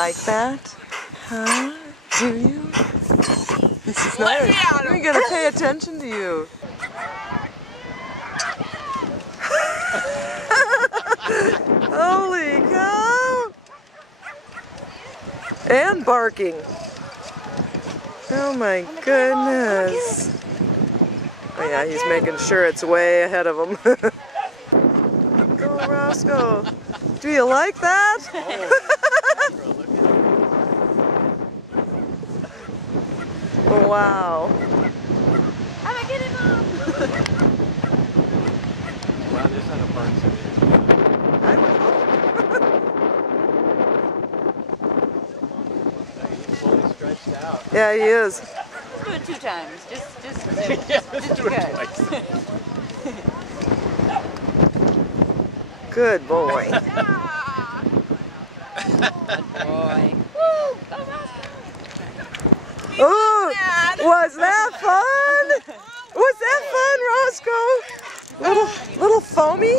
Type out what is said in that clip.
like that? Huh? Do you? This is nice. We're gonna pay attention to you. Holy cow! And barking. Oh my goodness. Oh yeah, he's making sure it's way ahead of him. Go Roscoe. Do you like that? Wow. How do I get him up? Wow, there's not a burn city. I would hope. He's fully stretched out. Yeah, he is. Let's do it 2 times. Just Yeah, let's do it good. twice. Good boy. Boy. Woo! Go Roscoe! Oh, was that fun? Was that fun, Roscoe? Little foamy?